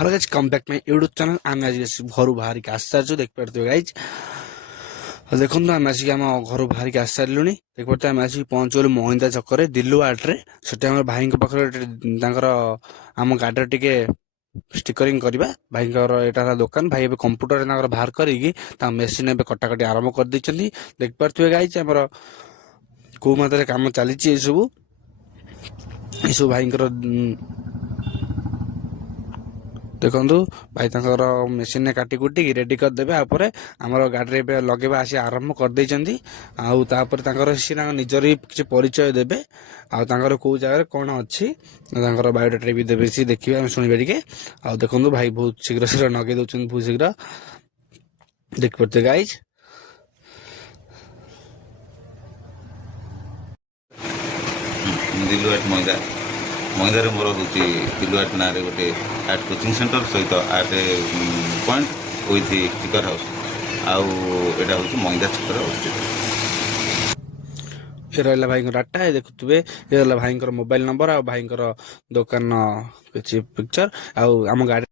hello guys come back my YouTube channel आम आज घर बाहर आसी सारी देखिपे गाइज देखो आम आसिक आम घर बाहर आसी सारूँ देखिए आम आसिक पहुँचगलु महिंद्रा छक दिल्लू आर्ट्रे से भाई पाखे आम गाड़ी टे स्टिकरिंग करवा भाई यहाँ दुकान भाई कंप्यूटर बाहर करी मेसीन ए कटाकटी आरंभ कर देखिपे गाइज आमर कौ मात्रा कम चली सब भाई देखु भाई मेसीन ने काटी कुटी रेडी करदे आपर आम गाड़ी में लगे आसी आरंभ करदे सी निजर ही किसी परिचय देवे आर कौ जगह कौन अच्छी बायोडाटा भी देवे सी देखिए शुणे टे आ देखो भाई बहुत शीघ्र शीघ्र नगे दौरान बहुत शीघ्र देखिपे गाइज दिल्लू आर्ट महिंद्रा मोर हूँ दिल्लू आर्ट ना गोटे आर्ट कोचिंग सेंटर सहित art point with sticker house आउ एटा हूँ महिंद्रा छक ये रहा भाई डाटा ये देखुए ये रहा भाई मोबाइल नंबर आ भाई दुकान किसी पिक्चर आम गाड़ी